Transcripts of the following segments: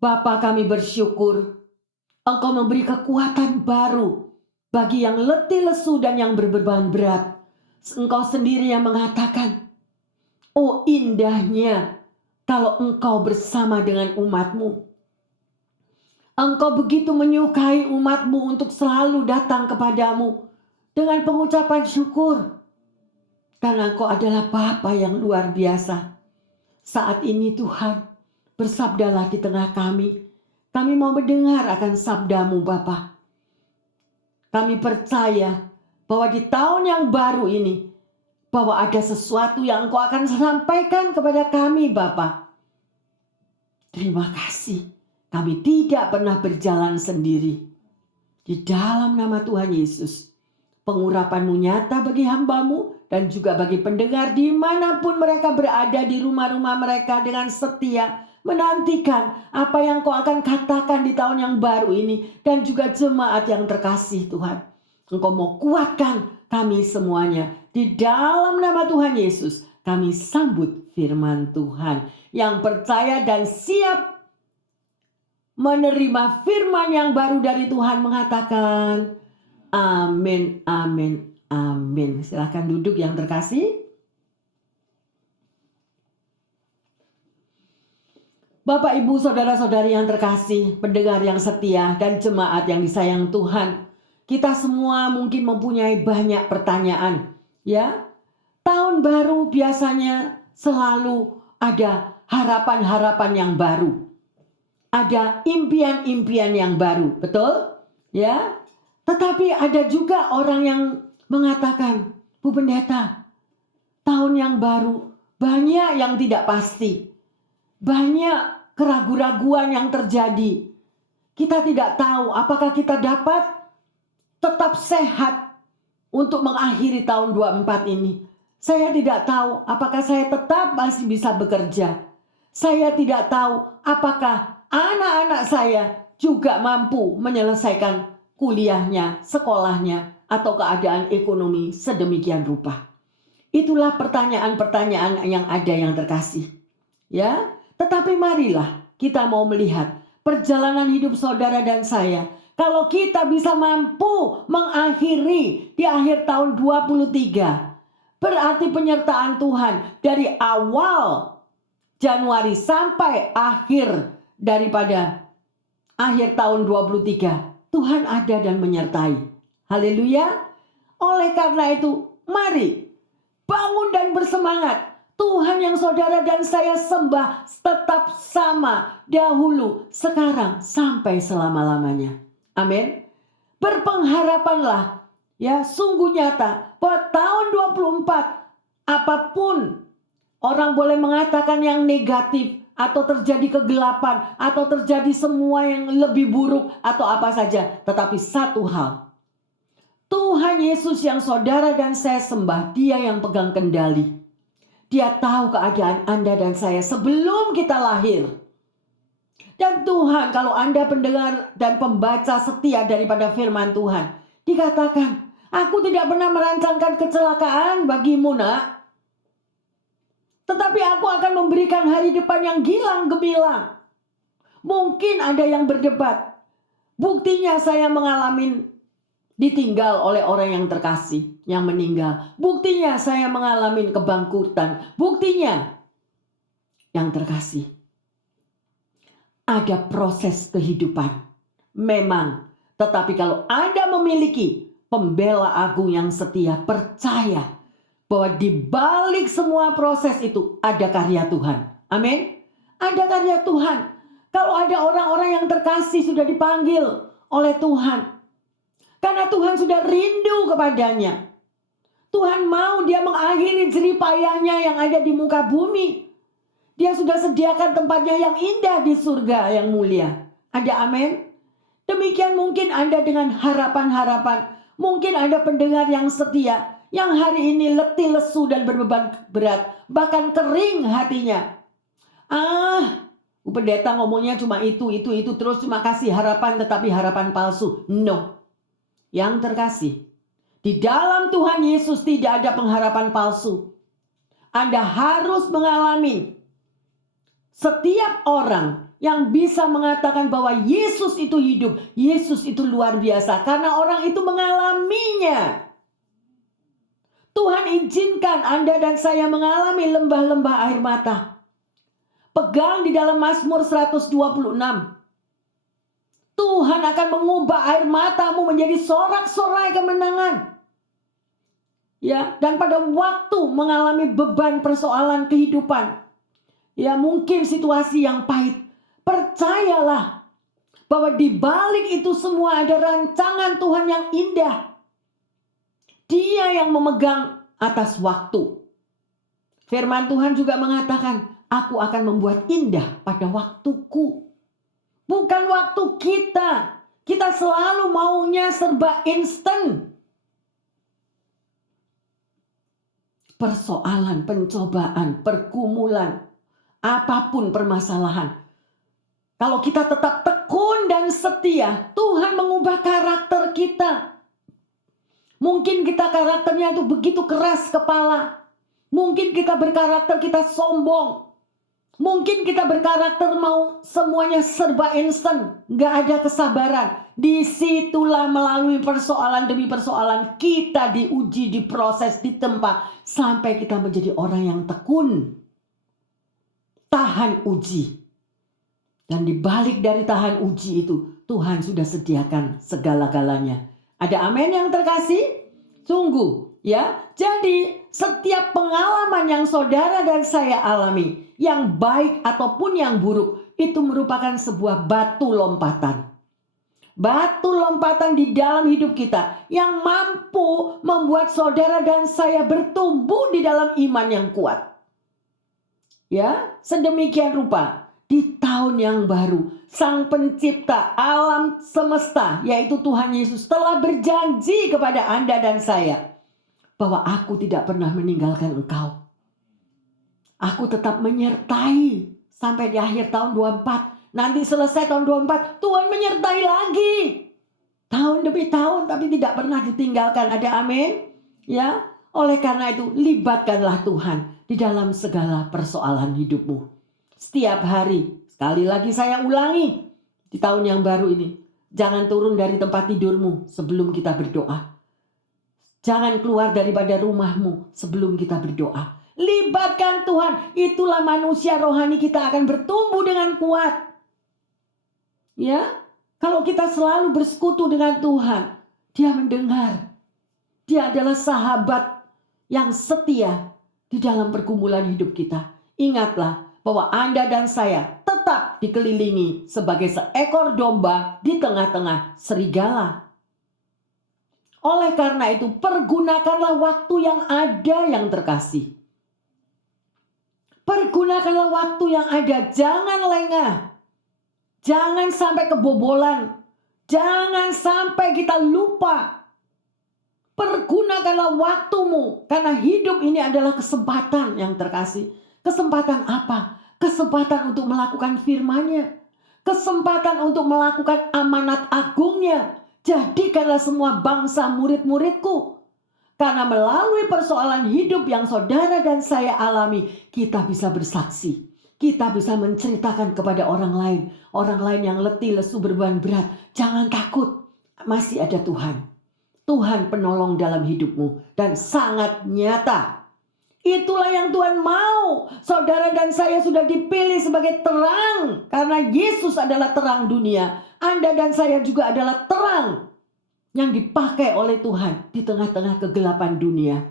Bapa, kami bersyukur Engkau memberi kekuatan baru bagi yang letih lesu dan yang berbeban berat. Engkau sendiri yang mengatakan, oh indahnya kalau Engkau bersama dengan umat-Mu. Engkau begitu menyukai umat-Mu untuk selalu datang kepadamu dengan pengucapan syukur. Karena Engkau adalah Bapa yang luar biasa. Saat ini Tuhan, bersabdalah di tengah kami. Kami mau mendengar akan sabda-Mu Bapa. Kami percaya bahwa di tahun yang baru ini, bahwa ada sesuatu yang Engkau akan sampaikan kepada kami Bapa. Terima kasih. Kami tidak pernah berjalan sendiri. Di dalam nama Tuhan Yesus, pengurapan-Mu nyata bagi hamba-Mu dan juga bagi pendengar dimanapun mereka berada di rumah-rumah mereka dengan setia menantikan apa yang Kau akan katakan di tahun yang baru ini dan juga jemaat yang terkasih Tuhan. Engkau mau kuatkan kami semuanya. Di dalam nama Tuhan Yesus kami sambut firman Tuhan. Yang percaya dan siap menerima firman yang baru dari Tuhan mengatakan amin, amin, amin. Silahkan duduk yang terkasih. Bapak, Ibu, Saudara-saudari yang terkasih, pendengar yang setia, dan jemaat yang disayang Tuhan. Kita semua mungkin mempunyai banyak pertanyaan. Ya, tahun baru biasanya selalu ada harapan-harapan yang baru. Ada impian-impian yang baru, betul? Ya. Tetapi ada juga orang yang mengatakan, Bu Pendeta, tahun yang baru banyak yang tidak pasti. Banyak keraguan-raguan yang terjadi. Kita tidak tahu apakah kita dapat tetap sehat untuk mengakhiri tahun 24 ini. Saya tidak tahu apakah saya tetap masih bisa bekerja. Saya tidak tahu apakah anak-anak saya juga mampu menyelesaikan kuliahnya, sekolahnya, atau keadaan ekonomi sedemikian rupa. Itulah pertanyaan-pertanyaan yang ada yang terkasih. Ya, tetapi marilah kita mau melihat perjalanan hidup saudara dan saya. Kalau kita bisa mampu mengakhiri di akhir tahun 23, berarti penyertaan Tuhan dari awal Januari sampai akhir daripada akhir tahun 23, Tuhan ada dan menyertai. Haleluya. Oleh karena itu, mari bangun dan bersemangat. Tuhan yang saudara dan saya sembah tetap sama dahulu, sekarang, sampai selama-lamanya. Amin. Berpengharapanlah, ya, sungguh nyata bahwa tahun 24, apapun orang boleh mengatakan yang negatif, atau terjadi kegelapan, atau terjadi semua yang lebih buruk, atau apa saja. Tetapi satu hal, Tuhan Yesus yang saudara dan saya sembah, Dia yang pegang kendali. Dia tahu keadaan Anda dan saya sebelum kita lahir. Dan Tuhan, kalau Anda pendengar dan pembaca setia daripada firman Tuhan, dikatakan, aku tidak pernah merancangkan kecelakaan bagimu, nak. Tetapi aku akan memberikan hari depan yang gilang gemilang. Mungkin ada yang berdebat. Buktinya saya mengalami ditinggal oleh orang yang terkasih, yang meninggal. Buktinya saya mengalami kebangkrutan. Buktinya yang terkasih. Ada proses kehidupan. Memang. Tetapi kalau Anda memiliki pembela agung yang setia, percaya bahwa di balik semua proses itu ada karya Tuhan. Amin. Ada karya Tuhan. Kalau ada orang-orang yang terkasih sudah dipanggil oleh Tuhan. Karena Tuhan sudah rindu kepadanya. Tuhan mau dia mengakhiri jerih payahnya yang ada di muka bumi. Dia sudah sediakan tempatnya yang indah di surga yang mulia. Ada amin? Demikian mungkin Anda dengan harapan-harapan. Mungkin ada pendengar yang setia, yang hari ini letih lesu dan berbeban berat, bahkan kering hatinya. Bu Pendeta ngomongnya cuma itu terus cuma kasih harapan, tetapi harapan palsu. No. Yang terkasih, di dalam Tuhan Yesus tidak ada pengharapan palsu. Anda harus mengalami, setiap orang yang bisa mengatakan bahwa Yesus itu hidup, Yesus itu luar biasa karena orang itu mengalaminya. Tuhan izinkan Anda dan saya mengalami lembah-lembah air mata. Pegang di dalam Mazmur 126. Tuhan akan mengubah air matamu menjadi sorak-sorai kemenangan. Ya, dan pada waktu mengalami beban persoalan kehidupan, ya mungkin situasi yang pahit, percayalah bahwa di balik itu semua ada rancangan Tuhan yang indah. Dia yang memegang atas waktu. Firman Tuhan juga mengatakan, aku akan membuat indah pada waktuku. Bukan waktu kita. Kita selalu maunya serba instan. Persoalan, pencobaan, pergumulan, apapun permasalahan. Kalau kita tetap tekun dan setia, Tuhan mengubah karakter kita. Mungkin kita karakternya itu begitu keras kepala. Mungkin kita berkarakter kita sombong. Mungkin kita berkarakter mau semuanya serba instan, gak ada kesabaran. Disitulah melalui persoalan demi persoalan kita diuji, diproses, ditempa sampai kita menjadi orang yang tekun, tahan uji. Dan dibalik dari tahan uji itu, Tuhan sudah sediakan segala-galanya. Ada amin yang terkasih? Sungguh ya. Jadi setiap pengalaman yang saudara dan saya alami, yang baik ataupun yang buruk, itu merupakan sebuah batu lompatan. Batu lompatan di dalam hidup kita yang mampu membuat saudara dan saya bertumbuh di dalam iman yang kuat. Ya, sedemikian rupa di tahun yang baru, Sang Pencipta alam semesta, yaitu Tuhan Yesus, telah berjanji kepada Anda dan saya bahwa aku tidak pernah meninggalkan engkau. Aku tetap menyertai sampai di akhir tahun 24. Nanti selesai tahun 24, Tuhan menyertai lagi. Tahun demi tahun, tapi tidak pernah ditinggalkan. Ada amin? Ya, oleh karena itu libatkanlah Tuhan di dalam segala persoalan hidupmu. Setiap hari, sekali lagi saya ulangi di tahun yang baru ini, jangan turun dari tempat tidurmu sebelum kita berdoa. Jangan keluar daripada rumahmu sebelum kita berdoa. Libatkan Tuhan, itulah manusia rohani kita akan bertumbuh dengan kuat. Ya, kalau kita selalu bersekutu dengan Tuhan, Dia mendengar. Dia adalah sahabat yang setia di dalam pergumulan hidup kita. Ingatlah bahwa Anda dan saya tetap dikelilingi sebagai seekor domba di tengah-tengah serigala. Oleh karena itu, pergunakanlah waktu yang ada yang terkasih. Pergunakanlah waktu yang ada, jangan lengah. Jangan sampai kebobolan. Jangan sampai kita lupa. Pergunakanlah waktumu, karena hidup ini adalah kesempatan yang terkasih. Kesempatan apa? Kesempatan untuk melakukan firman-Nya. Kesempatan untuk melakukan amanat agungnya. Jadikanlah semua bangsa murid-muridku. Karena melalui persoalan hidup yang saudara dan saya alami, kita bisa bersaksi. Kita bisa menceritakan kepada orang lain. Orang lain yang letih, lesu, beban berat. Jangan takut, masih ada Tuhan. Tuhan penolong dalam hidupmu dan sangat nyata. Itulah yang Tuhan mau. Saudara dan saya sudah dipilih sebagai terang. Karena Yesus adalah terang dunia. Anda dan saya juga adalah terang yang dipakai oleh Tuhan di tengah-tengah kegelapan dunia.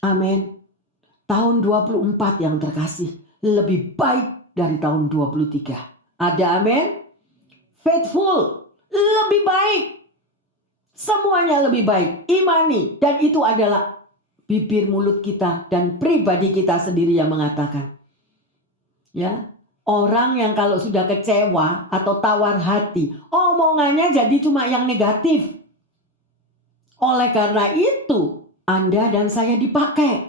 Amin. Tahun 24 yang terkasih lebih baik dari tahun 23. Ada amin? Faithful, lebih baik. Semuanya lebih baik. Imani, dan itu adalah bibir mulut kita dan pribadi kita sendiri yang mengatakan. Ya, orang yang kalau sudah kecewa atau tawar hati, omongannya jadi cuma yang negatif. Oleh karena itu, Anda dan saya dipakai.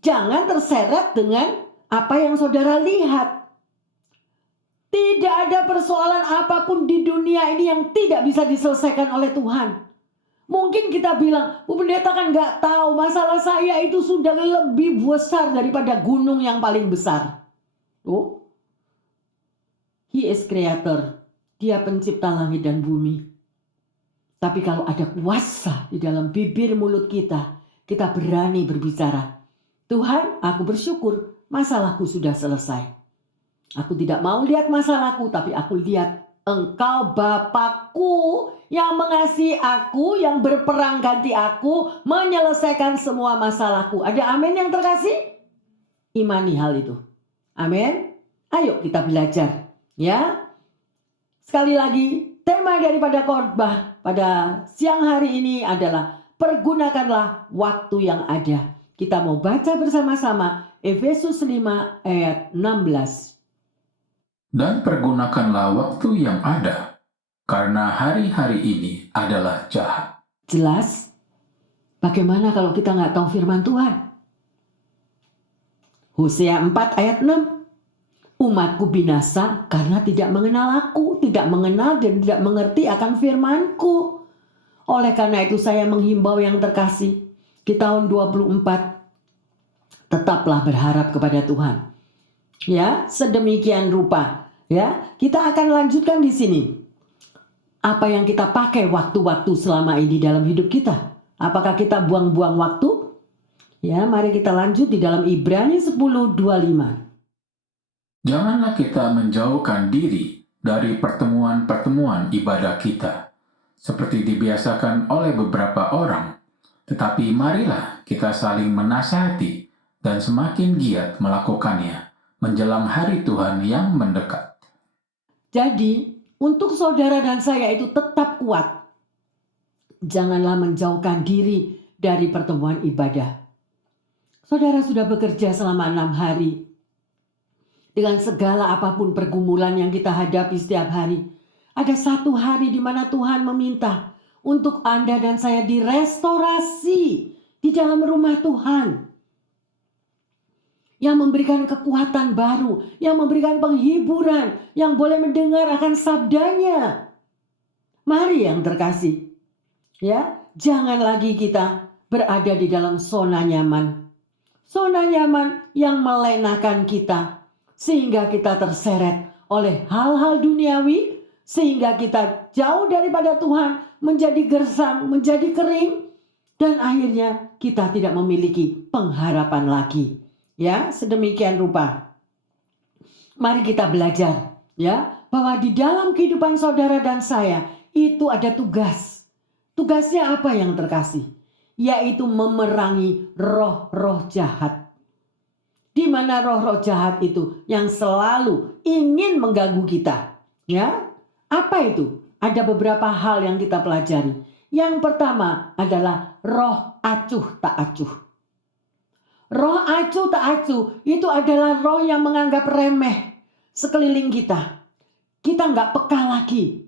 Jangan terseret dengan apa yang saudara lihat. Tidak ada persoalan apapun di dunia ini yang tidak bisa diselesaikan oleh Tuhan. Mungkin kita bilang, Bu Pendeta kan gak tahu, masalah saya itu sudah lebih besar daripada gunung yang paling besar. Oh, He is creator. Dia pencipta langit dan bumi. Tapi kalau ada kuasa di dalam bibir mulut kita, kita berani berbicara. Tuhan, aku bersyukur masalahku sudah selesai. Aku tidak mau lihat masalahku, tapi aku lihat Engkau Bapakku yang mengasihi aku, yang berperang ganti aku, menyelesaikan semua masalahku. Ada amin yang terkasih? Imani hal itu. Amin. Ayo kita belajar. Ya. Sekali lagi, tema daripada khotbah pada siang hari ini adalah pergunakanlah waktu yang ada. Kita mau baca bersama-sama Efesus 5 ayat 16. Dan pergunakanlah waktu yang ada, karena hari-hari ini adalah jahat. Jelas? Bagaimana kalau kita nggak tahu firman Tuhan? Hosea 4 ayat 6. Umatku binasa karena tidak mengenal aku, tidak mengenal dan tidak mengerti akan firman-Ku. Oleh karena itu saya menghimbau yang terkasih, di tahun 24 tetaplah berharap kepada Tuhan. Ya, sedemikian rupa. Ya, kita akan lanjutkan di sini. Apa yang kita pakai waktu-waktu selama ini dalam hidup kita? Apakah kita buang-buang waktu? Ya, mari kita lanjut di dalam Ibrani 10:25. Janganlah kita menjauhkan diri dari pertemuan-pertemuan ibadah kita, seperti dibiasakan oleh beberapa orang. Tetapi marilah kita saling menasihati dan semakin giat melakukannya menjelang hari Tuhan yang mendekat. Jadi, untuk saudara dan saya itu tetap kuat. Janganlah menjauhkan diri dari pertemuan ibadah. Saudara sudah bekerja selama 6 hari. Dengan segala apapun pergumulan yang kita hadapi setiap hari. Ada satu hari di mana Tuhan meminta untuk Anda dan saya direstorasi di dalam rumah Tuhan. Yang memberikan kekuatan baru, yang memberikan penghiburan, yang boleh mendengar akan sabdanya. Mari yang terkasih. Ya, jangan lagi kita berada di dalam zona nyaman. Zona nyaman yang melenakan kita. Sehingga kita terseret oleh hal-hal duniawi. Sehingga kita jauh daripada Tuhan. Menjadi gersang, menjadi kering. Dan akhirnya kita tidak memiliki pengharapan lagi. Ya, sedemikian rupa. Mari kita belajar. Ya, bahwa di dalam kehidupan saudara dan saya. Itu ada tugas. Tugasnya apa yang terkasih? Yaitu memerangi roh-roh jahat. Di mana roh-roh jahat itu yang selalu ingin mengganggu kita. Ya, apa itu? Ada beberapa hal yang kita pelajari. Yang pertama adalah roh acuh tak acuh. Roh acuh tak acuh itu adalah roh yang menganggap remeh sekeliling kita. Kita nggak peka lagi.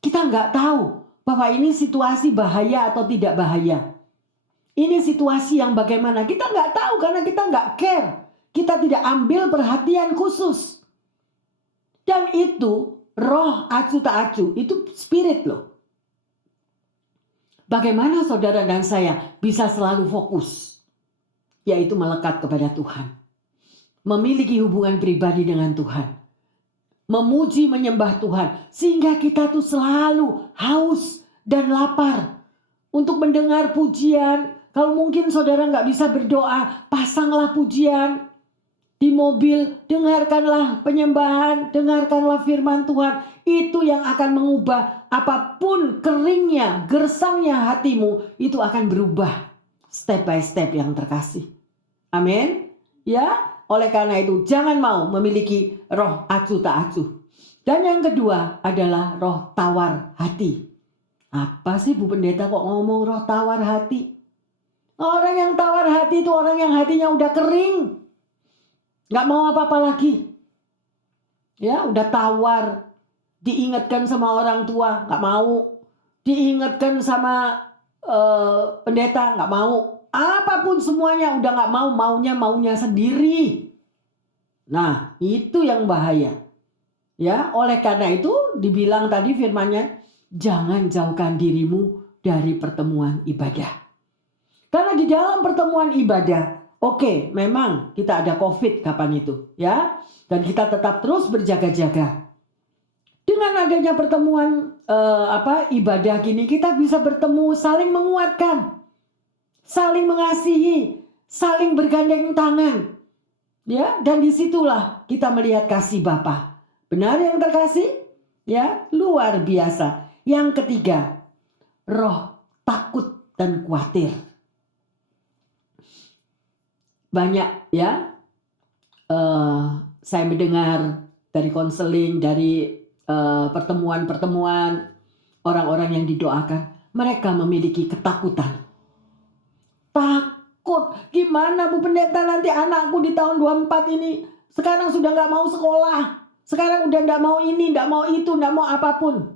Kita nggak tahu bahwa ini situasi bahaya atau tidak bahaya. Ini situasi yang bagaimana. Kita nggak tahu karena kita nggak care. Kita tidak ambil perhatian khusus. Dan itu roh acuh tak acuh. Itu spirit loh. Bagaimana saudara dan saya bisa selalu fokus. Yaitu melekat kepada Tuhan. Memiliki hubungan pribadi dengan Tuhan. Memuji menyembah Tuhan. Sehingga kita tuh selalu haus dan lapar. Untuk mendengar pujian. Kalau mungkin saudara nggak bisa berdoa. Pasanglah pujian. Di mobil, dengarkanlah penyembahan, dengarkanlah firman Tuhan. Itu yang akan mengubah apapun keringnya, gersangnya hatimu. Itu akan berubah step by step yang terkasih. Amin. Ya, oleh karena itu jangan mau memiliki roh acuh tak acuh. Dan yang kedua adalah roh tawar hati. Apa sih Bu Pendeta kok ngomong roh tawar hati? Orang yang tawar hati itu orang yang hatinya udah kering. Gak mau apa-apa lagi. Ya, udah tawar. Diingatkan sama orang tua, gak mau. Diingatkan sama pendeta, gak mau. Apapun semuanya udah gak mau. Maunya sendiri. Nah, itu yang bahaya. Ya, oleh karena itu dibilang tadi firmannya, jangan jauhkan dirimu dari pertemuan ibadah. Karena di dalam pertemuan ibadah, oke, memang kita ada COVID kapan itu, ya. Dan kita tetap terus berjaga-jaga. Dengan adanya pertemuan ibadah gini, kita bisa bertemu, saling menguatkan, saling mengasihi, saling bergandeng tangan. Ya, dan disitulah kita melihat kasih Bapa. Benar yang terkasih? Ya, luar biasa. Yang ketiga, roh takut dan khawatir. Banyak ya, saya mendengar dari konseling, dari pertemuan-pertemuan orang-orang yang didoakan, mereka memiliki ketakutan. Takut, gimana Bu Pendeta nanti anakku di tahun 24 ini sekarang sudah gak mau sekolah, sekarang udah gak mau ini, gak mau itu, gak mau apapun.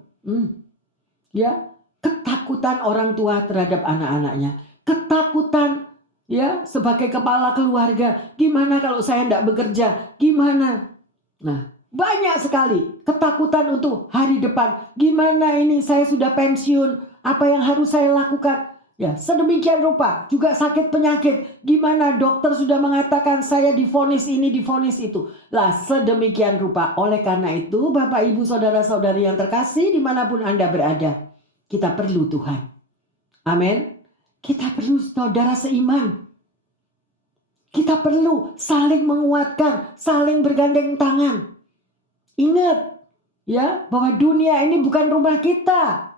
Ya, ketakutan orang tua terhadap anak-anaknya, ketakutan ya sebagai kepala keluarga, gimana kalau saya gak bekerja, gimana? Nah, banyak sekali ketakutan untuk hari depan. Gimana ini, saya sudah pensiun, apa yang harus saya lakukan? Ya, sedemikian rupa juga sakit penyakit. Gimana, dokter sudah mengatakan saya divonis ini, divonis itu. Lah, sedemikian rupa. Oleh karena itu, Bapak, Ibu, Saudara-saudari yang terkasih dimanapun Anda berada, kita perlu Tuhan. Amin. Kita perlu saudara seiman. Kita perlu saling menguatkan, saling bergandeng tangan. Ingat ya, bahwa dunia ini bukan rumah kita.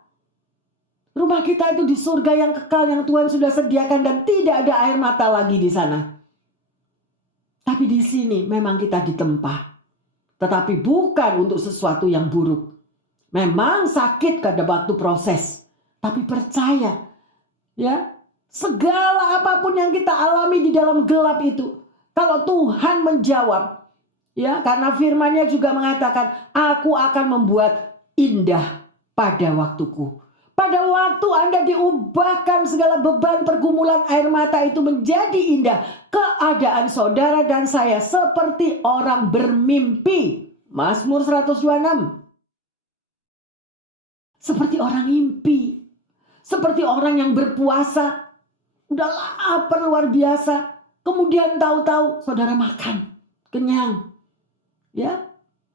Rumah kita itu di surga yang kekal yang Tuhan sudah sediakan dan tidak ada air mata lagi di sana. Tapi di sini memang kita ditempa. Tetapi bukan untuk sesuatu yang buruk. Memang sakit pada waktu proses. Tapi percaya ya, segala apapun yang kita alami di dalam gelap itu, kalau Tuhan menjawab, ya, karena firman-Nya juga mengatakan, aku akan membuat indah pada waktuku. Pada waktu Anda diubahkan segala beban pergumulan air mata itu menjadi indah. Keadaan saudara dan saya seperti orang bermimpi. Mazmur 126. Seperti orang mimpi. Seperti orang yang berpuasa. Udah lapar luar biasa. Kemudian tahu-tahu saudara makan. Kenyang. Ya,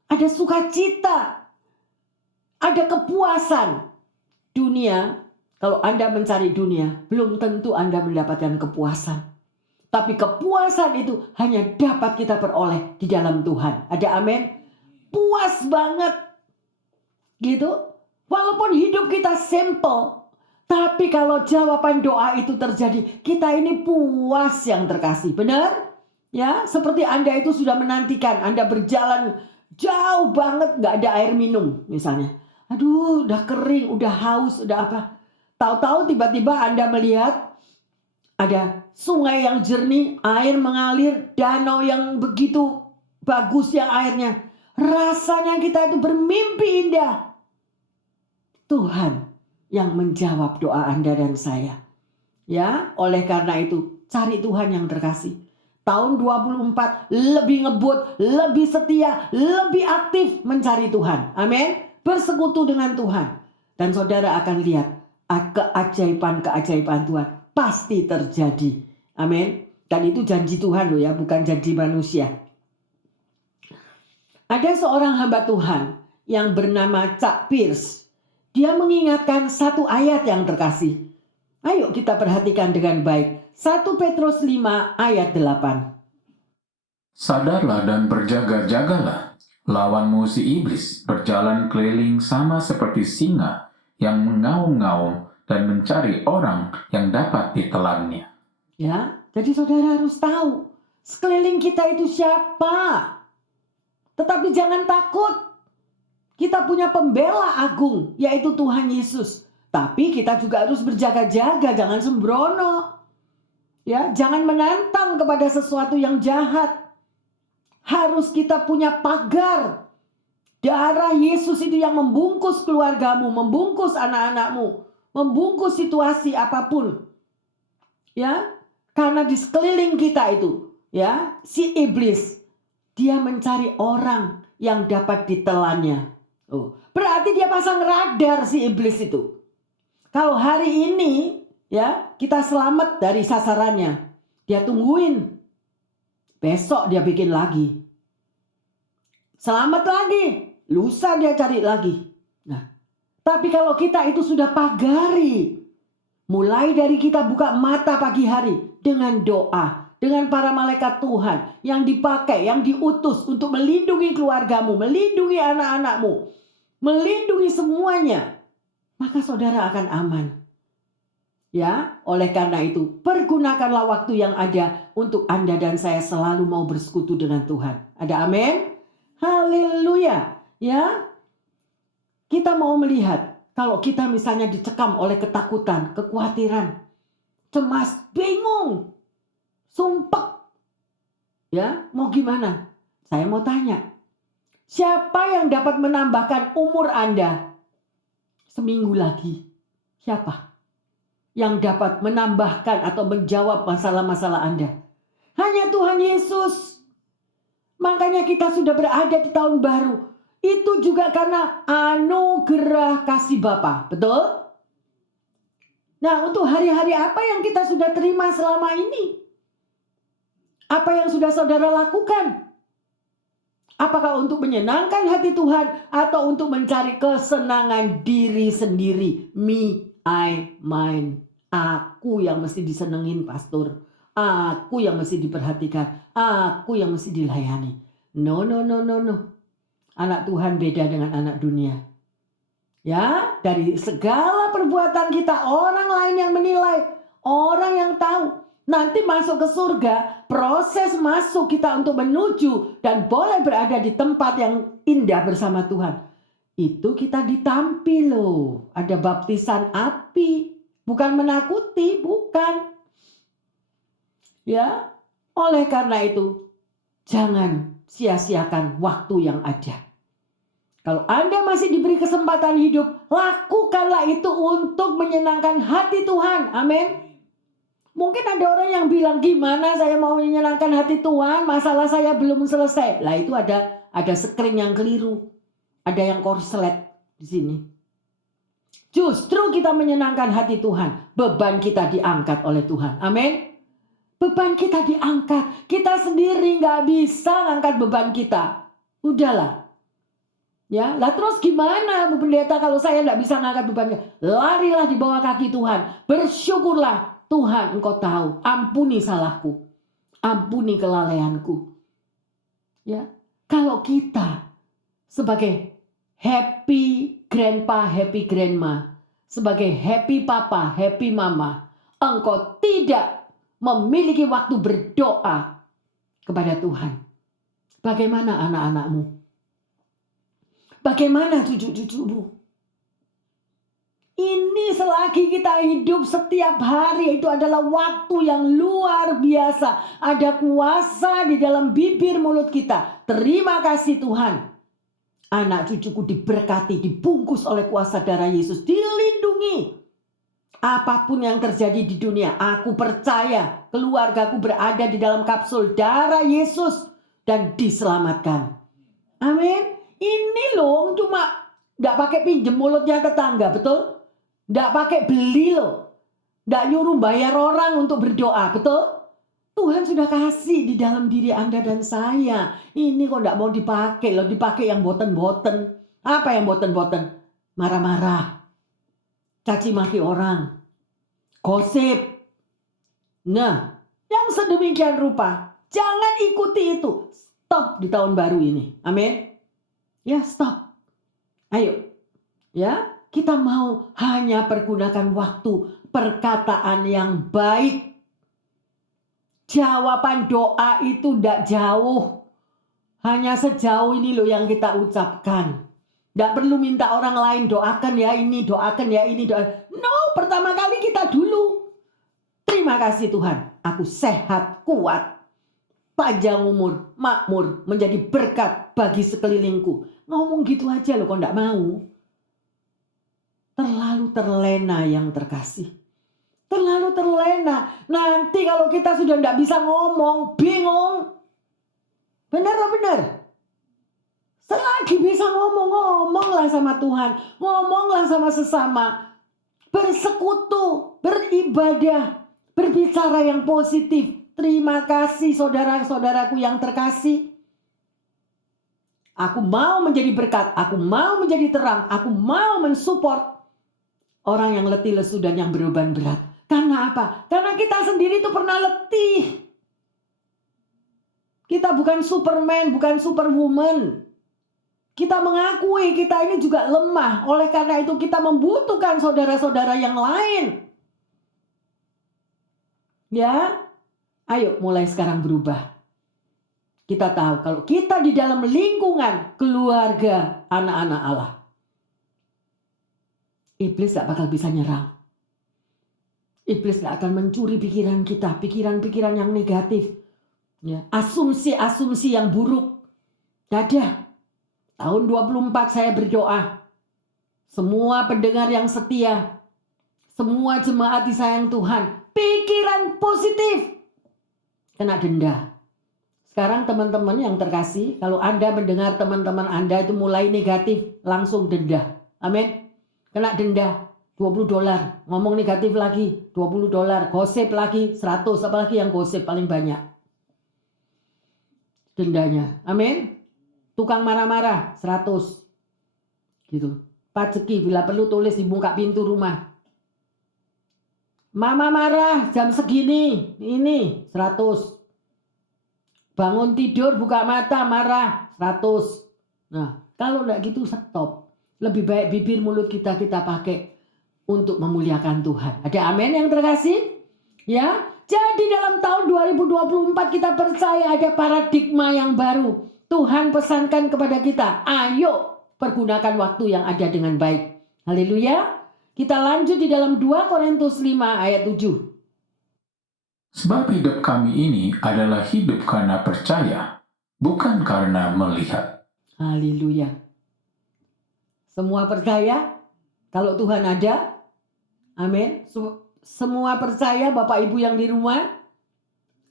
ada sukacita, ada kepuasan. Dunia, kalau Anda mencari dunia, belum tentu Anda mendapatkan kepuasan. Tapi kepuasan itu hanya dapat kita peroleh di dalam Tuhan. Ada amin? Puas banget. Gitu. Walaupun hidup kita simple, tapi kalau jawaban doa itu terjadi, kita ini puas yang terkasih. Benar? Ya, seperti Anda itu sudah menantikan, Anda berjalan jauh banget, gak ada air minum misalnya. Aduh, udah kering, udah haus, udah apa. Tahu-tahu tiba-tiba Anda melihat ada sungai yang jernih, air mengalir, danau yang begitu bagus yang airnya. Rasanya kita itu bermimpi indah. Tuhan yang menjawab doa Anda dan saya. Ya, oleh karena itu, cari Tuhan yang terkasih. Tahun 24 lebih ngebut, lebih setia, lebih aktif mencari Tuhan. Amin. Bersekutu dengan Tuhan. Dan saudara akan lihat keajaiban-keajaiban Tuhan pasti terjadi. Amin. Dan itu janji Tuhan loh ya, bukan janji manusia. Ada seorang hamba Tuhan yang bernama Chuck Pierce. Dia mengingatkan satu ayat yang terkasih. Ayo kita perhatikan dengan baik. 1 Petrus 5 ayat 8. Sadarlah dan berjaga-jagalah. Lawanmu si iblis berjalan keliling sama seperti singa yang mengaum-ngaum dan mencari orang yang dapat ditelannya. Ya, jadi saudara harus tahu sekeliling kita itu siapa. Tetapi jangan takut. Kita punya pembela agung, yaitu Tuhan Yesus. Tapi kita juga harus berjaga-jaga, jangan sembrono. Ya, jangan menantang kepada sesuatu yang jahat. Harus kita punya pagar. Darah Yesus itu yang membungkus keluargamu, membungkus anak-anakmu, membungkus situasi apapun. Ya, karena di sekeliling kita itu, ya, si iblis, dia mencari orang yang dapat ditelannya. Oh, berarti dia pasang radar si iblis itu. Kalau hari ini ya kita selamat dari sasarannya, dia tungguin. Besok dia bikin lagi. Selamat lagi. lusa dia cari lagi. Nah, tapi kalau kita itu sudah pagari, mulai dari kita buka mata pagi hari dengan doa, dengan para malaikat Tuhan yang dipakai, yang diutus untuk melindungi keluargamu, melindungi anak-anakmu, melindungi semuanya, maka saudara akan aman. Ya, oleh karena itu, pergunakanlah waktu yang ada untuk Anda dan saya selalu mau bersekutu dengan Tuhan. Ada amin? Haleluya. Ya, kita mau melihat kalau kita misalnya dicekam oleh ketakutan, kekhawatiran, cemas, bingung, sumpek. Ya, mau gimana? Saya mau tanya, siapa yang dapat menambahkan umur Anda seminggu lagi? Siapa yang dapat menambahkan atau menjawab masalah-masalah Anda? Hanya Tuhan Yesus. Makanya kita sudah berada di tahun baru. Itu juga karena anugerah kasih Bapa. Betul? Nah, untuk hari-hari apa yang kita sudah terima selama ini? Apa yang sudah saudara lakukan? Apakah untuk menyenangkan hati Tuhan atau untuk mencari kesenangan diri sendiri? Me, I, mine. Aku yang mesti disenengin, pastor. Aku yang mesti diperhatikan. Aku yang mesti dilayani. No, no, no, no, no. Anak Tuhan beda dengan anak dunia. Ya, dari segala perbuatan kita, orang lain yang menilai, orang yang tahu. Nanti masuk ke surga, proses masuk kita untuk menuju dan boleh berada di tempat yang indah bersama Tuhan. Itu kita ditampi loh. Ada baptisan api. Bukan menakuti, bukan. Ya, oleh karena itu, jangan sia-siakan waktu yang ada. Kalau Anda masih diberi kesempatan hidup, lakukanlah itu untuk menyenangkan hati Tuhan. Amin. Mungkin ada orang yang bilang, gimana saya mau menyenangkan hati Tuhan, masalah saya belum selesai. Lah itu ada screen yang keliru. Ada yang korslet di sini. Justru kita menyenangkan hati Tuhan, beban kita diangkat oleh Tuhan. Amin. Beban kita diangkat. Kita sendiri nggak bisa ngangkat beban kita. Udahlah. Ya, lah terus gimana Bu Pendeta kalau saya nggak bisa ngangkat bebannya? Larilah di bawah kaki Tuhan. Bersyukurlah Tuhan, Engkau tahu. Ampuni salahku. Ampuni kelalaianku. Ya, kalau kita sebagai happy grandpa, happy grandma, sebagai happy papa, happy mama, engkau tidak memiliki waktu berdoa kepada Tuhan. Bagaimana anak-anakmu? Bagaimana cucu-cucumu? Ini selagi kita hidup setiap hari itu adalah waktu yang luar biasa. Ada kuasa di dalam bibir mulut kita. Terima kasih Tuhan. Anak cucuku diberkati, dibungkus oleh kuasa darah Yesus, dilindungi. Apapun yang terjadi di dunia, aku percaya keluargaku berada di dalam kapsul darah Yesus dan diselamatkan. Amin. Ini loh cuma gak pakai pinjem mulutnya tetangga, betul? Gak pakai beli loh. Gak nyuruh bayar orang untuk berdoa, betul? Tuhan sudah kasih di dalam diri Anda dan saya. Ini kok gak mau dipakai loh, dipakai yang boten-boten. Apa yang boten-boten? Marah-marah. Caci maki orang. Gosip. Nah, yang sedemikian rupa. Jangan ikuti itu. Stop di tahun baru ini. Amin. Ya, stop. Ayo. Ya, kita mau hanya pergunakan waktu perkataan yang baik. Jawaban doa itu tidak jauh. Hanya sejauh ini loh yang kita ucapkan. Tidak perlu minta orang lain doakan ya ini, doakan ya ini. No, pertama kali kita dulu. Terima kasih Tuhan. Aku sehat, kuat, panjang umur, makmur, menjadi berkat bagi sekelilingku. Ngomong gitu aja loh kok tidak mau. Terlalu terlena yang terkasih. Terlalu terlena. Nanti kalau kita sudah tidak bisa ngomong, bingung. Benar loh benar. Selagi bisa ngomonglah sama Tuhan. Ngomonglah sama sesama. Bersekutu, beribadah, berbicara yang positif. Terima kasih saudara-saudaraku yang terkasih. Aku mau menjadi berkat, aku mau menjadi terang, aku mau mensupport orang yang letih lesu dan yang beban berat. Karena apa? Karena kita sendiri itu pernah letih. Kita bukan Superman, bukan Superwoman. Kita mengakui kita ini juga lemah. Oleh karena itu kita membutuhkan saudara-saudara yang lain. Ya, ayo mulai sekarang berubah. Kita tahu kalau kita di dalam lingkungan keluarga anak-anak Allah, iblis tidak bakal bisa nyerang. Iblis tidak akan mencuri pikiran kita, pikiran-pikiran yang negatif, ya, asumsi-asumsi yang buruk. Tidak ada. Tahun 24 saya berdoa, semua pendengar yang setia, semua jemaat disayang Tuhan, pikiran positif, kena denda. Sekarang teman-teman yang terkasih, kalau Anda mendengar teman-teman Anda itu mulai negatif, langsung denda. Amin. Kena denda $20. Ngomong negatif lagi $20. Gosip lagi 100. Apalagi yang gosip paling banyak dendanya. Amin. Tukang marah-marah 100. Gitu. Pajeki bila perlu tulis di muka pintu rumah. Mama marah jam segini, ini 100. Bangun tidur, buka mata, marah, 100. Nah, kalau enggak gitu stop. Lebih baik bibir mulut kita pakai untuk memuliakan Tuhan. Ada amin yang terkasih? Ya, jadi dalam tahun 2024 kita percaya ada paradigma yang baru. Tuhan pesankan kepada kita, ayo pergunakan waktu yang ada dengan baik. Haleluya. Kita lanjut di dalam 2 Korintus 5 ayat 7. Sebab hidup kami ini adalah hidup karena percaya, bukan karena melihat. Haleluya. Semua percaya kalau Tuhan ada. Amin. Semua percaya Bapak Ibu yang di rumah.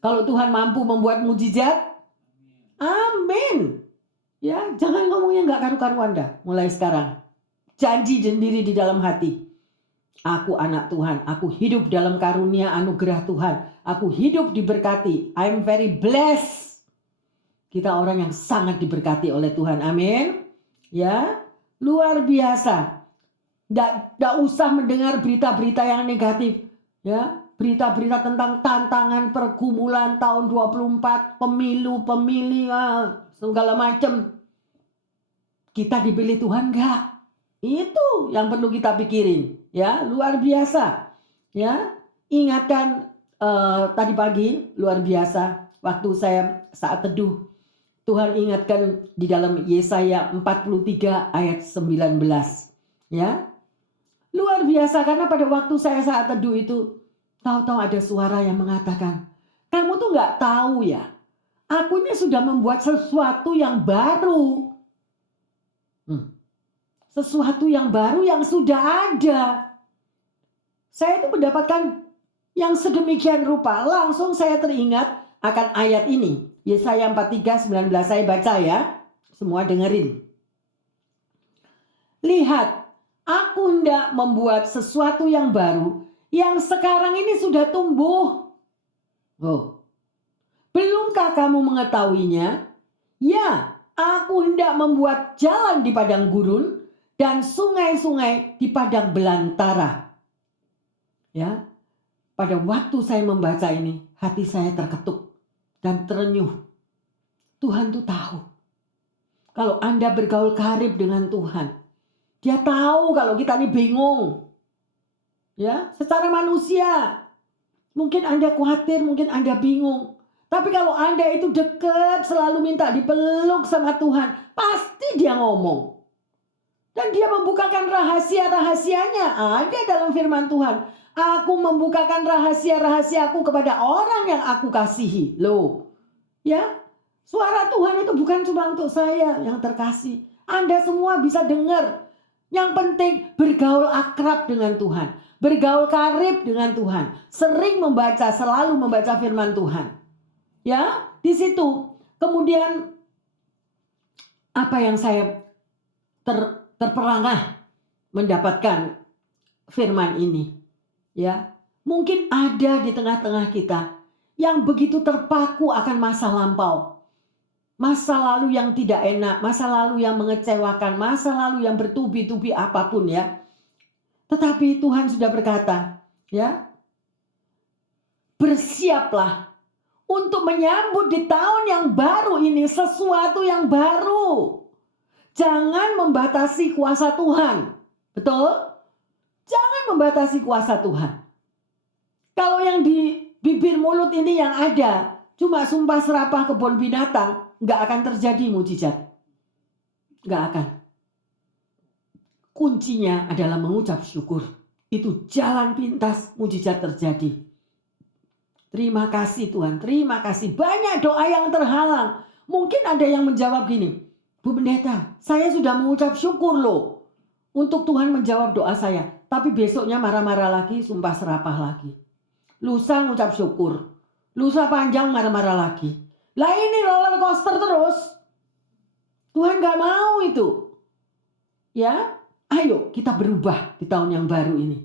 Kalau Tuhan mampu membuat mujizat. Amin. Ya, jangan ngomongnya nggak karu-karuan dah. Mulai sekarang. Janji sendiri di dalam hati. Aku anak Tuhan, aku hidup dalam karunia anugerah Tuhan. Aku hidup diberkati. I'm very blessed. Kita orang yang sangat diberkati oleh Tuhan. Amin. Ya, luar biasa. Nggak usah mendengar berita-berita yang negatif. Ya, berita-berita tentang tantangan pergumulan tahun 24, pemilu, pemilihan, segala macam. Kita dipilih Tuhan enggak? Itu yang perlu kita pikirin. Ya, luar biasa. Ya, ingatkan tadi pagi luar biasa waktu saya saat teduh, Tuhan ingatkan di dalam Yesaya 43 ayat 19. Ya, luar biasa karena pada waktu saya saat teduh itu tahu-tahu ada suara yang mengatakan, kamu tuh nggak tahu ya, aku ini sudah membuat sesuatu yang baru. Sesuatu yang baru yang sudah ada. Saya itu mendapatkan yang sedemikian rupa. Langsung saya teringat akan ayat ini. Yesaya 43:19 saya baca ya. Semua dengerin. Lihat, aku hendak membuat sesuatu yang baru yang sekarang ini sudah tumbuh. Oh. Belumkah kamu mengetahuinya? Ya, aku hendak membuat jalan di padang gurun dan sungai-sungai di padang belantara. Ya, pada waktu saya membaca ini, hati saya terketuk dan terenyuh. Tuhan tuh tahu. Kalau Anda bergaul karib dengan Tuhan, Dia tahu kalau kita ini bingung. Ya, secara manusia, mungkin Anda khawatir, mungkin Anda bingung. Tapi kalau Anda itu dekat, selalu minta dipeluk sama Tuhan, pasti Dia ngomong. Dan Dia membukakan rahasia-rahasianya. Ada dalam firman Tuhan. Aku membukakan rahasia-rahasiaku kepada orang yang aku kasihi. Loh. Ya. Suara Tuhan itu bukan cuma untuk saya yang terkasih. Anda semua bisa dengar. Yang penting bergaul akrab dengan Tuhan. Bergaul karib dengan Tuhan. Sering membaca, selalu membaca firman Tuhan. Ya. Di situ. Kemudian apa yang saya terperangah mendapatkan firman ini. Ya, mungkin ada di tengah-tengah kita yang begitu terpaku akan masa lampau. masa lalu yang tidak enak, masa lalu yang mengecewakan, masa lalu yang bertubi-tubi apapun ya. Tetapi Tuhan sudah berkata, ya, bersiaplah untuk menyambut di tahun yang baru ini sesuatu yang baru. Jangan membatasi kuasa Tuhan. Betul? Jangan membatasi kuasa Tuhan. Kalau yang di bibir mulut ini yang ada cuma sumpah serapah kebun binatang, nggak akan terjadi mujizat. Nggak akan. Kuncinya adalah mengucap syukur. Itu jalan pintas mujizat terjadi. Terima kasih Tuhan, terima kasih. Banyak doa yang terhalang. Mungkin ada yang menjawab gini, Bu Pendeta, saya sudah mengucap syukur loh untuk Tuhan menjawab doa saya. Tapi besoknya marah-marah lagi, sumpah serapah lagi. Lusa ngucap syukur. Lusa panjang marah-marah lagi. Lah ini roller coaster terus. Tuhan gak mau itu. Ya, ayo kita berubah di tahun yang baru ini.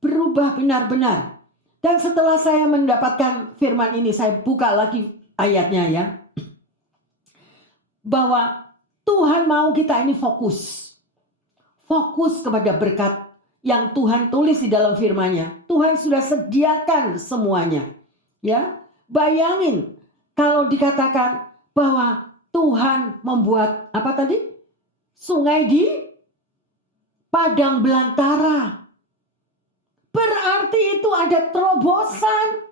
Berubah benar-benar. Dan setelah saya mendapatkan firman ini, saya buka lagi ayatnya ya. Bahwa Tuhan mau kita ini fokus. Fokus kepada berkat yang Tuhan tulis di dalam firman-Nya. Tuhan sudah sediakan semuanya. Ya, bayangin kalau dikatakan bahwa Tuhan membuat apa tadi? Sungai di padang belantara. Berarti itu ada terobosan.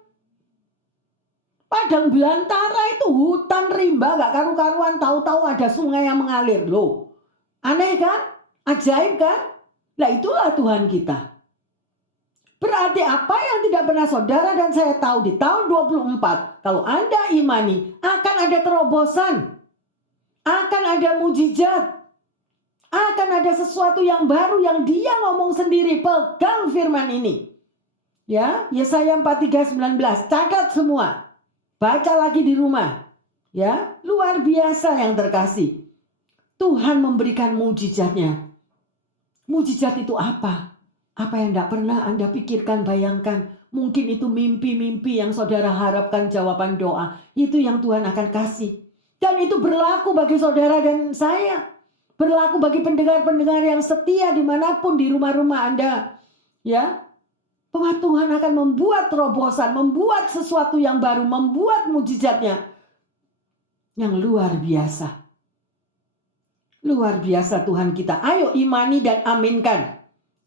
Padang belantara itu hutan rimba gak karu-karuan, tahu-tahu ada sungai yang mengalir. Loh, aneh kan? Ajaib kan? Nah itulah Tuhan kita. Berarti apa yang tidak pernah saudara dan saya tahu di tahun 24, kalau Anda imani, akan ada terobosan. Akan ada mujizat. Akan ada sesuatu yang baru yang dia ngomong sendiri. Pegang firman ini. Ya, Yesaya 43:19. Catat semua. Baca lagi di rumah. Ya, luar biasa yang terkasih. Tuhan memberikan mujizatnya. Mujizat itu apa? Apa yang tidak pernah Anda pikirkan, bayangkan. Mungkin itu mimpi-mimpi yang saudara harapkan jawaban doa. Itu yang Tuhan akan kasih. Dan itu berlaku bagi saudara dan saya. Berlaku bagi pendengar-pendengar yang setia dimanapun di rumah-rumah Anda. Ya, bahwa Tuhan akan membuat terobosan, membuat sesuatu yang baru, membuat mujizatnya yang luar biasa. Luar biasa Tuhan kita. Ayo imani dan aminkan.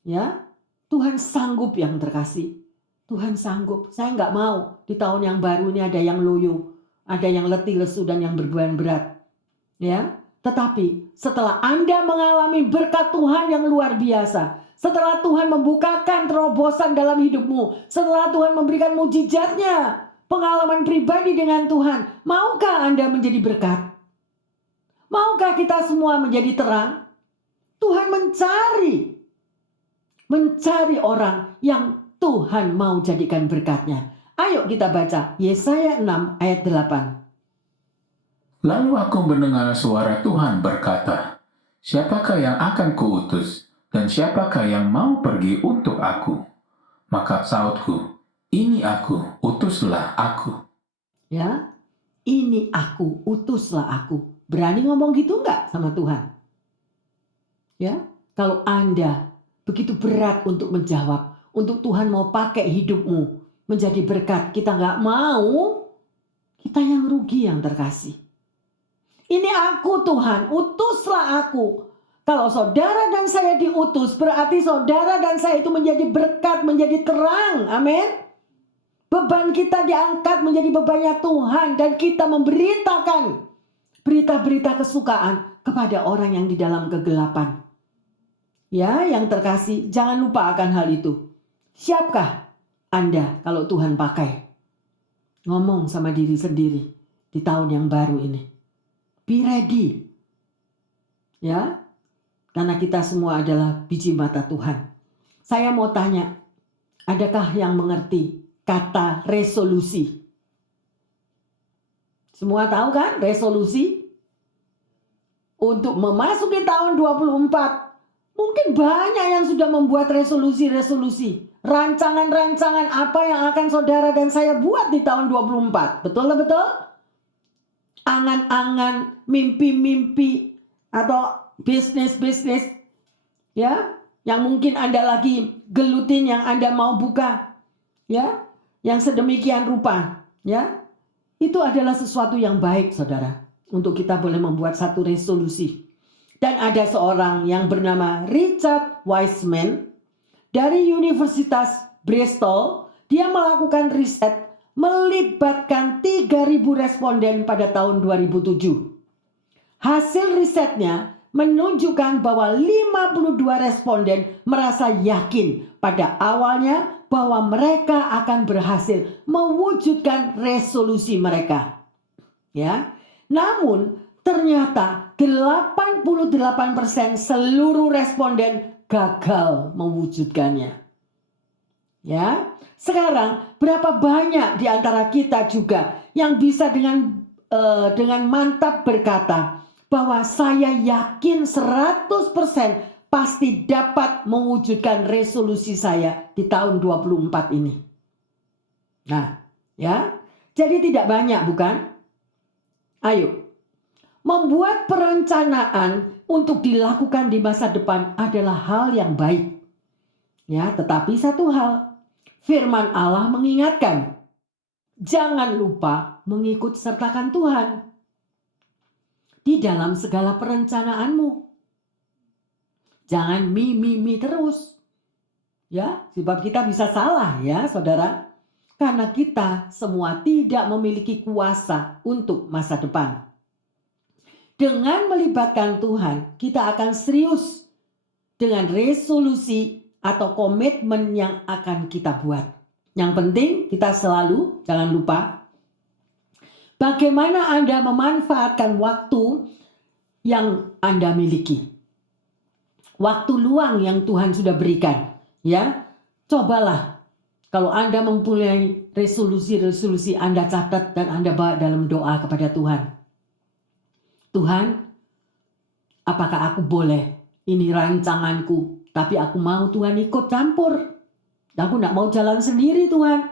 Ya, Tuhan sanggup yang terkasih. Tuhan sanggup. Saya nggak mau di tahun yang baru ini ada yang loyo, ada yang letih lesu dan yang beban berat. Ya, tetapi setelah Anda mengalami berkat Tuhan yang luar biasa, setelah Tuhan membukakan terobosan dalam hidupmu, setelah Tuhan memberikan mujizatnya, pengalaman pribadi dengan Tuhan, maukah Anda menjadi berkat? Maukah kita semua menjadi terang? Tuhan mencari orang yang Tuhan mau jadikan berkatnya. Ayo kita baca Yesaya 6 ayat 8. Lalu aku mendengar suara Tuhan berkata, siapakah yang akan kuutus, dan siapakah yang mau pergi untuk aku? Maka sautku, ini aku, utuslah aku. Ya, ini aku, utuslah aku. Berani ngomong gitu enggak sama Tuhan? Ya, kalau Anda begitu berat untuk menjawab, untuk Tuhan mau pakai hidupmu menjadi berkat, kita enggak mau, kita yang rugi yang terkasih. Ini aku Tuhan, utuslah aku. Kalau saudara dan saya diutus, berarti saudara dan saya itu menjadi berkat, menjadi terang. Amin. Beban kita diangkat menjadi bebannya Tuhan. Dan kita memberitakan berita-berita kesukaan kepada orang yang di dalam kegelapan. Ya, yang terkasih, jangan lupa akan hal itu. Siapkah Anda kalau Tuhan pakai? Ngomong sama diri sendiri di tahun yang baru ini. Be ready. Ya, karena kita semua adalah biji mata Tuhan. Saya mau tanya, adakah yang mengerti kata resolusi? Semua tahu kan resolusi? Untuk memasuki tahun 24, mungkin banyak yang sudah membuat resolusi-resolusi. Rancangan-rancangan apa yang akan saudara dan saya buat di tahun 24. Betul? angan-angan, mimpi-mimpi, atau bisnis-bisnis, ya, yang mungkin Anda lagi gelutin, yang Anda mau buka, ya, yang sedemikian rupa, ya, itu adalah sesuatu yang baik, saudara, untuk kita boleh membuat satu resolusi. Dan ada seorang yang bernama Richard Wiseman dari Universitas Bristol. Dia melakukan riset melibatkan 3.000 responden pada tahun 2007. Hasil risetnya menunjukkan bahwa 52 responden merasa yakin pada awalnya bahwa mereka akan berhasil mewujudkan resolusi mereka. Ya. Namun ternyata 88% seluruh responden gagal mewujudkannya. Ya. Sekarang berapa banyak di antara kita juga yang bisa dengan mantap berkata bahwa saya yakin 100% pasti dapat mewujudkan resolusi saya di tahun 24 ini. Nah, ya. Jadi tidak banyak, bukan? Ayo. Membuat perencanaan untuk dilakukan di masa depan adalah hal yang baik. Ya, tetapi satu hal, firman Allah mengingatkan, jangan lupa mengikut sertakan Tuhan di dalam segala perencanaanmu. Jangan mi terus. Ya, sebab kita bisa salah ya, saudara. Karena kita semua tidak memiliki kuasa untuk masa depan. Dengan melibatkan Tuhan, kita akan serius dengan resolusi atau komitmen yang akan kita buat. Yang penting kita selalu, jangan lupa, bagaimana Anda memanfaatkan waktu yang Anda miliki. Waktu luang yang Tuhan sudah berikan. Ya, cobalah. Kalau Anda mempunyai resolusi-resolusi, Anda catat dan Anda bawa dalam doa kepada Tuhan. Tuhan, apakah aku boleh? Ini rancanganku. Tapi aku mau Tuhan ikut campur. Aku tidak mau jalan sendiri, Tuhan.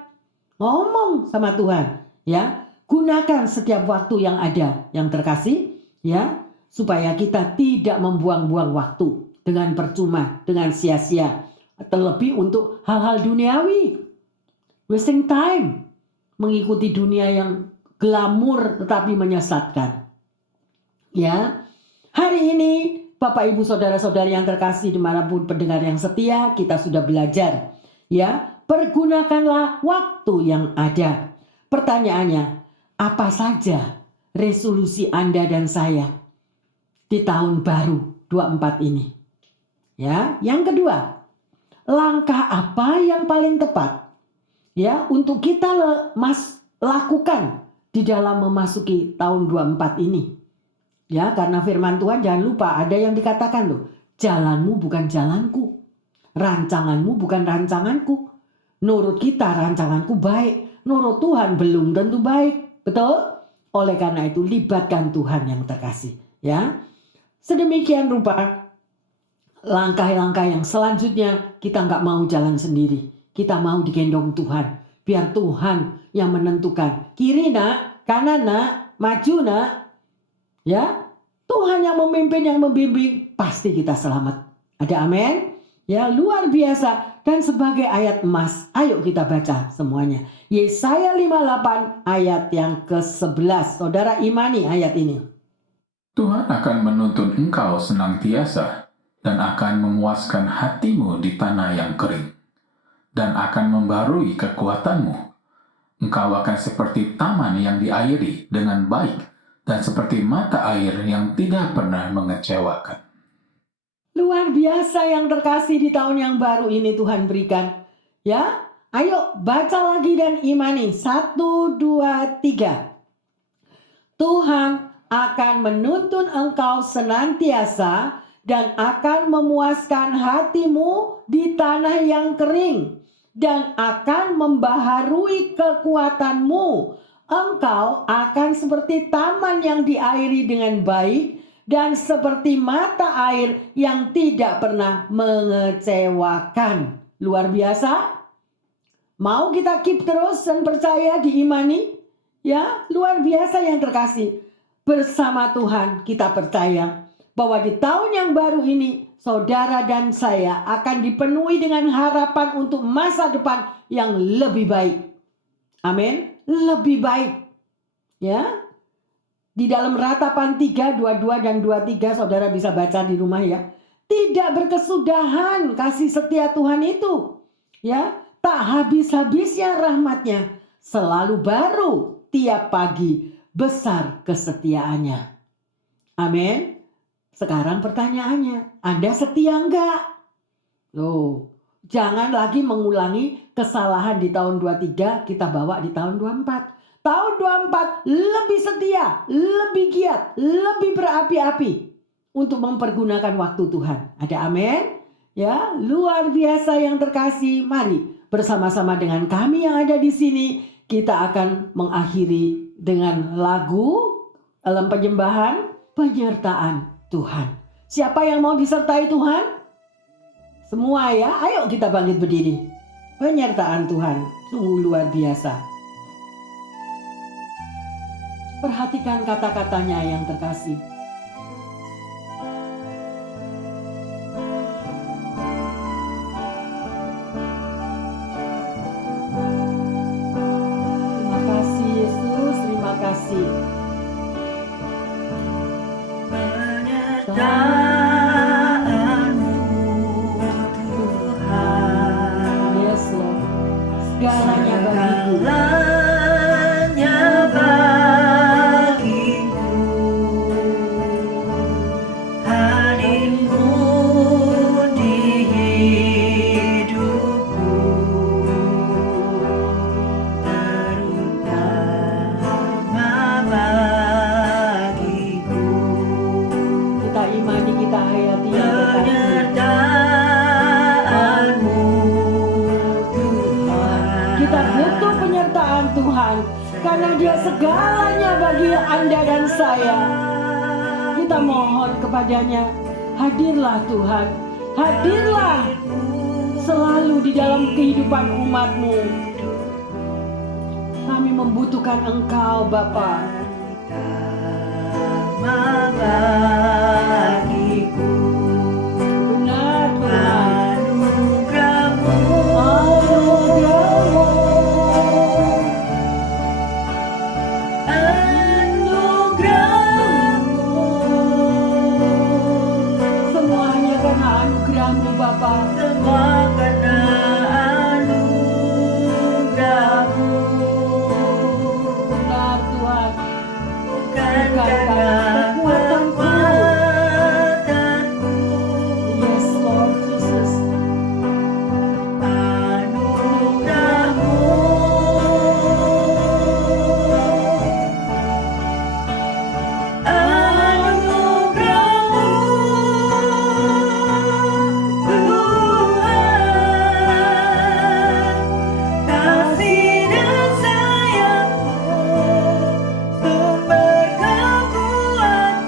Ngomong sama Tuhan. Ya, gunakan setiap waktu yang ada, yang terkasih, ya, supaya kita tidak membuang-buang waktu dengan percuma, dengan sia-sia, terlebih untuk hal-hal duniawi, wasting time, mengikuti dunia yang glamor tetapi menyesatkan. Ya, hari ini Bapak Ibu Saudara-saudari yang terkasih dimanapun pendengar yang setia, kita sudah belajar. Ya, pergunakanlah waktu yang ada. Pertanyaannya, apa saja resolusi Anda dan saya di tahun baru 24 ini? Ya, yang kedua, langkah apa yang paling tepat ya untuk kita lakukan di dalam memasuki tahun 24 ini? Ya, karena firman Tuhan jangan lupa ada yang dikatakan loh, jalanmu bukan jalanku, rancanganmu bukan rancanganku. Menurut kita rancanganku baik, menurut Tuhan belum tentu baik, betul? Oleh karena itu libatkan Tuhan yang terkasih, ya. Sedemikian rupa langkah-langkah yang selanjutnya kita nggak mau jalan sendiri, kita mau digendong Tuhan, biar Tuhan yang menentukan kiri nak, kanan nak, maju nak. Ya, Tuhan yang memimpin, yang membimbing, pasti kita selamat. Ada amin? Ya, luar biasa. Dan sebagai ayat emas, ayo kita baca semuanya. Yesaya 58 ayat yang ke-11. Saudara imani ayat ini. Tuhan akan menuntun engkau senantiasa dan akan memuaskan hatimu di tanah yang kering dan akan membarui kekuatanmu. Engkau akan seperti taman yang diairi dengan baik dan seperti mata air yang tidak pernah mengecewakan. Luar biasa yang terkasih di tahun yang baru ini Tuhan berikan. Ya, ayo baca lagi dan imani. 1, 2, 3. Tuhan akan menuntun engkau senantiasa dan akan memuaskan hatimu di tanah yang kering dan akan membaharui kekuatanmu. Engkau akan seperti taman yang diairi dengan baik dan seperti mata air yang tidak pernah mengecewakan. Luar biasa. Mau kita keep terus dan percaya, diimani? Ya, luar biasa yang terkasih. bersama Tuhan kita percaya bahwa di tahun yang baru ini saudara dan saya akan dipenuhi dengan harapan untuk masa depan yang lebih baik. Amin. Lebih baik. Ya. Di dalam Ratapan 3, 22 dan 23 saudara bisa baca di rumah ya. Tidak berkesudahan kasih setia Tuhan itu. Ya, tak habis-habisnya rahmatnya. Selalu baru tiap pagi, besar kesetiaannya. Amin. Sekarang pertanyaannya, Anda setia enggak? Loh, jangan lagi mengulangi kesalahan di tahun 23 kita bawa di tahun 24. Tahun 24 lebih setia, lebih giat, lebih berapi-api untuk mempergunakan waktu Tuhan. Ada amin? Ya, luar biasa yang terkasih. Mari bersama-sama dengan kami yang ada di sini kita akan mengakhiri dengan lagu dalam penyembahan penyertaan Tuhan. Siapa yang mau disertai Tuhan? Semua ya, ayo kita bangkit berdiri. Penyertaan Tuhan sungguh luar biasa. Perhatikan kata-katanya yang terkasih. Terima kasih Yesus, terima kasih. Penyertaan-Mu Tuhan, Yes Lord, segalanya bagiku. segalanya bagiku, hadir-Mu di hidupku, terutama bagiku. Kita imani, kita hayati yang terkasih. Penyertaan-Mu Tuhan, Kita butuh penyertaan Tuhan karena Dia segalanya bagi Anda dan saya. Kita mohon kepadanya, hadirlah Tuhan, hadirlah selalu di dalam kehidupan umat-Mu. Kami membutuhkan Engkau Bapa. terutama bagiku. Benar Tuhan. Anugerah-Mu, Anugerah-Mu. anugerah-Mu, Semuanya karena anugerah-Mu Bapa. semua karena anugerah-Mu, Benar Tuhan. bukan karena kekuatanku. Yes Lord Jesus. Anugerah-Mu, anugerah-Mu, Tuhan, kasih dan sayang-Mu, sumber kekuatan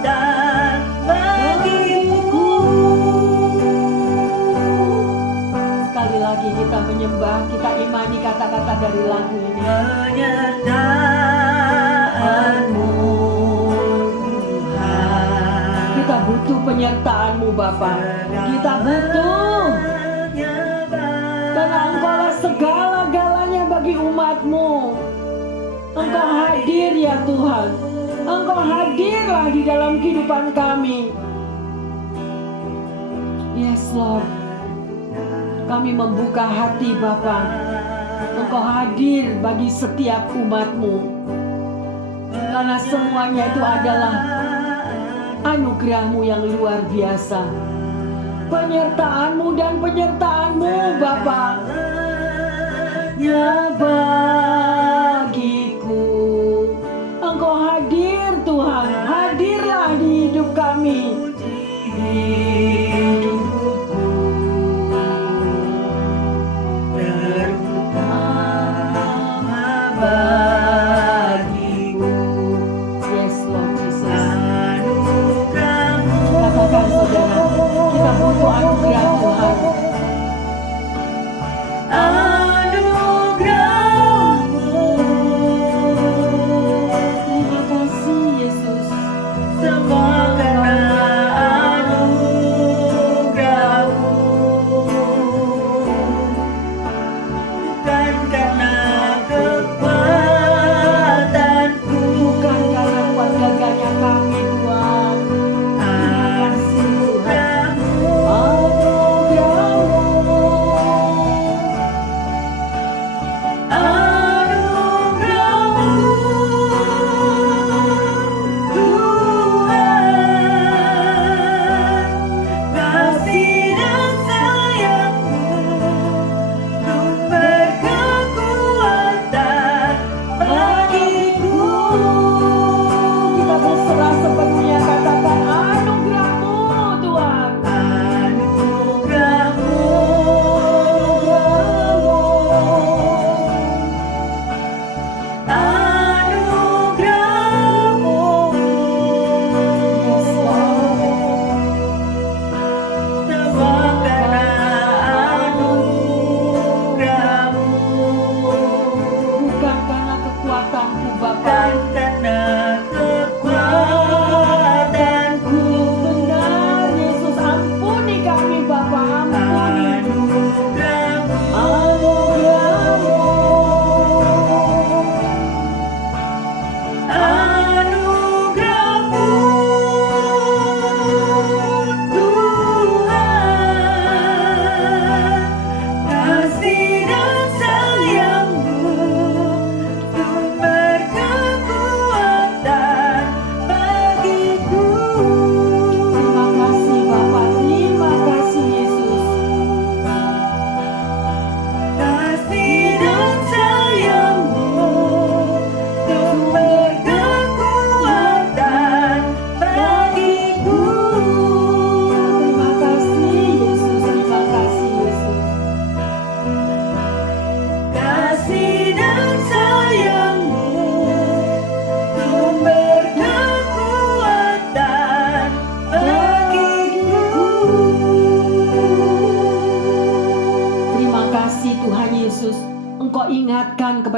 bagiku. Sekali lagi kita menyembah, kita imani kata-kata dari lagu ini. Penyertaan-Mu Tuhan, Kita butuh penyertaan-Mu Bapa. Kita butuh. Karena Engkaulah segala-galanya bagi umat-Mu. Engkau hadir ya Tuhan. Engkau hadirlah di dalam kehidupan kami. Yes Lord. Kami membuka hati Bapa. Engkau hadir bagi setiap umat-Mu. Karena semuanya itu adalah anugerah-Mu yang luar biasa. Penyertaan-Mu dan penyertaan-Mu Bapa. Ya bagiku. Engkau hadir Tuhan. Hadirlah di hidup kami. hidupku, terutama bagiku. Yes Lord Jesus. Anugerah-Mu, Katakan saudara, kita butuh anugerah Tuhan. anugerah-Mu,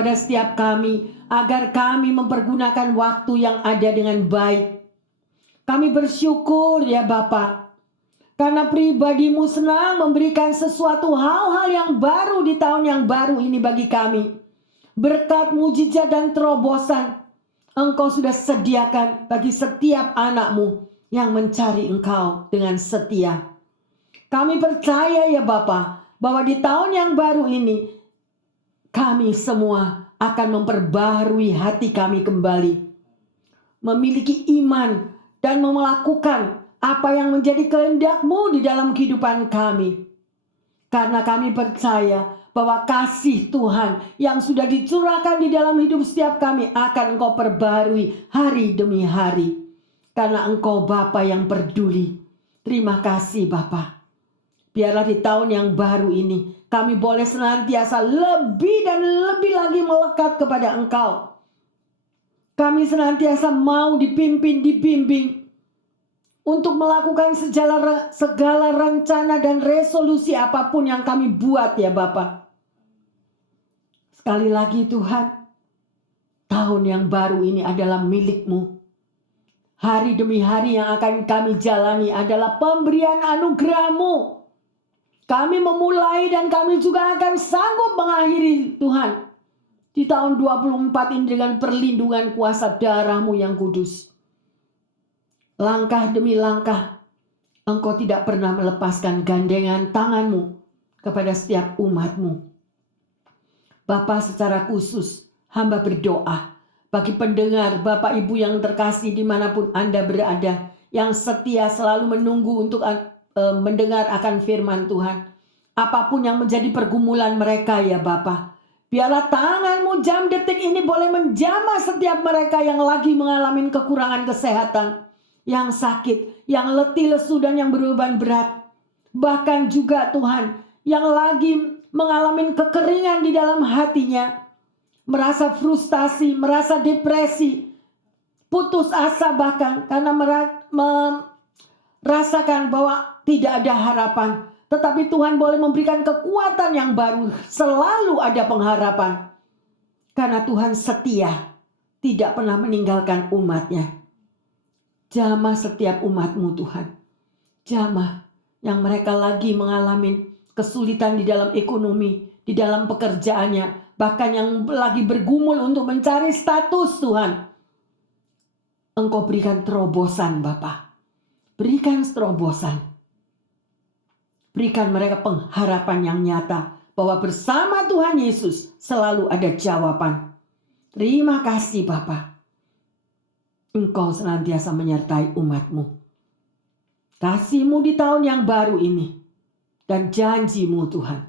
kepada setiap kami agar kami mempergunakan waktu yang ada dengan baik. Kami bersyukur ya Bapa, karena pribadi-Mu senang memberikan sesuatu hal-hal yang baru di tahun yang baru ini bagi kami. Berkat mujizat dan terobosan Engkau sudah sediakan bagi setiap anak-Mu yang mencari Engkau dengan setia. Kami percaya ya Bapa, bahwa di tahun yang baru ini kami semua akan memperbaharui hati kami kembali, memiliki iman dan melakukan apa yang menjadi kehendak-Mu di dalam kehidupan kami. Karena kami percaya bahwa kasih Tuhan yang sudah dicurahkan di dalam hidup setiap kami akan Engkau perbaharui hari demi hari. Karena Engkau Bapa yang peduli. Terima kasih Bapa. Biarlah di tahun yang baru ini kami boleh senantiasa lebih dan lebih lagi melekat kepada Engkau. Kami senantiasa mau dibimbing untuk melakukan segala rencana dan resolusi apapun yang kami buat ya Bapa. Sekali lagi Tuhan, tahun yang baru ini adalah milik-Mu. Hari demi hari yang akan kami jalani adalah pemberian anugerah-Mu. Kami memulai dan kami juga akan sanggup mengakhiri Tuhan di tahun 24 ini dengan perlindungan kuasa darah-Mu yang kudus. Langkah demi langkah, Engkau tidak pernah melepaskan gandengan tangan-Mu kepada setiap umat-Mu. Bapa, secara khusus hamba berdoa bagi pendengar Bapak Ibu yang terkasih dimanapun Anda berada, yang setia selalu menunggu untuk mendengar akan firman Tuhan. Apapun yang menjadi pergumulan mereka ya Bapa, biarlah tangan-Mu jam detik ini boleh menjamah setiap mereka yang lagi mengalami kekurangan kesehatan, yang sakit, yang letih lesu dan yang berbeban berat. Bahkan juga Tuhan yang lagi mengalami kekeringan di dalam hatinya, merasa frustasi, merasa depresi, putus asa bahkan karena merasakan bahwa tidak ada harapan. Tetapi Tuhan boleh memberikan kekuatan yang baru, selalu ada pengharapan. Karena Tuhan setia, tidak pernah meninggalkan umat-Nya. Jamah setiap umat-Mu Tuhan. Jamah yang mereka lagi mengalami kesulitan di dalam ekonomi, di dalam pekerjaannya, bahkan yang lagi bergumul untuk mencari status Tuhan. Engkau berikan terobosan Bapa. Berikan terobosan. Berikan mereka pengharapan yang nyata bahwa bersama Tuhan Yesus selalu ada jawaban. Terima kasih Bapa. Engkau senantiasa menyertai umat-Mu. Kasih-Mu di tahun yang baru ini dan janji-Mu Tuhan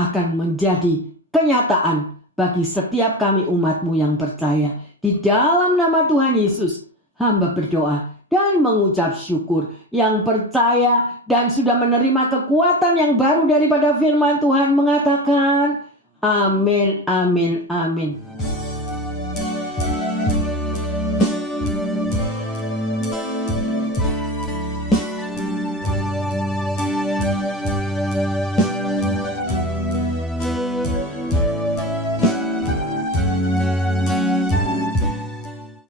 akan menjadi kenyataan bagi setiap kami umat-Mu yang percaya. Di dalam nama Tuhan Yesus hamba berdoa dan mengucap syukur. Yang percaya dan sudah menerima kekuatan yang baru daripada firman Tuhan mengatakan amin, amin, amin.